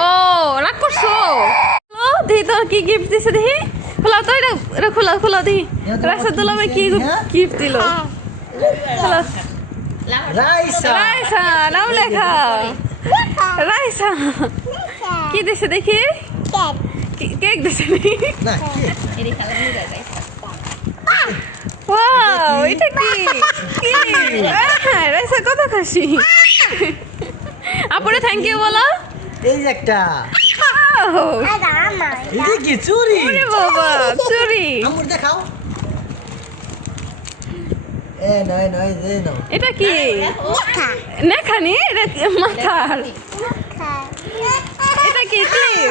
ও রাগ করছো দেখি তো কি গিফট দিছে দেখি খোলা তো এটা খোলা খোলা দেখি রাইসা দুলাভাই কি গিফট দিল রাইসা নাম লেখা রাইসা কি দিছে দেখি কেক দিছে ওয়াও এটা কি রাইসা কত খুশি আপুরে থ্যাংক ইউ বলো এই যে একটা এটা কি চুরি ওরে বাবা চুরি আমুর দেখাও এ নয় নয় যে নাও এটা কি নেখানি এটা মাথার এটা কি ক্লিপ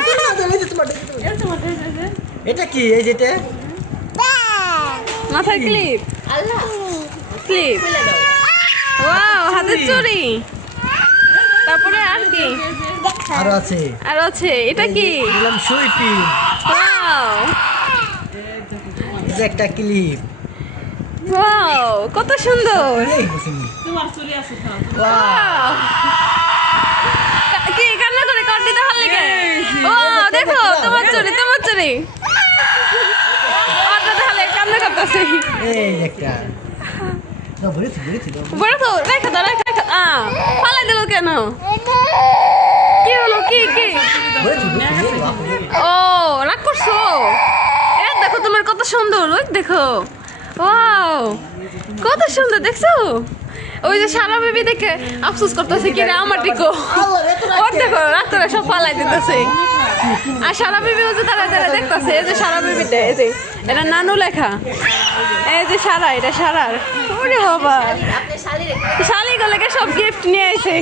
এটা কি এই যেটা মাথার ক্লিপ ক্লিপ ওয়াও হাতের চুড়ি তারপরে আর কি আর আছে এটা কি দিলাম সুই পিন ওয়াও এই যে একটা ক্লিপ ওয়াও কত সুন্দর তোমার চুরি আছে খাও ওয়াও কি কান্না করে কর দিতে ভালো লাগে ও দেখো তোমার চুড়ি আটা তাহলে কান্না করতেছে এই একটা না বলেছি বড় তো রেখে দাও ফালাই দিল কেন কি হলো কি ও রাগ করছো দেখো তোমার কত সুন্দর ওই দেখো ওয়াও কত সুন্দর দেখছো ওই যে সারা বেবি দেখে আফসোস করতেছে কি রে আমার টিকো ওর দেখো রাগ করে সব ফালাই দিতেছে আর সারা বেবি ওই যে তারা দেখতেছে এই যে সারা বেবিটা এই যে এটা নানু লেখা এই যে সারা এটা সারার ওরে বাবা শালি গলেকে সব গিফট নিয়ে আইছে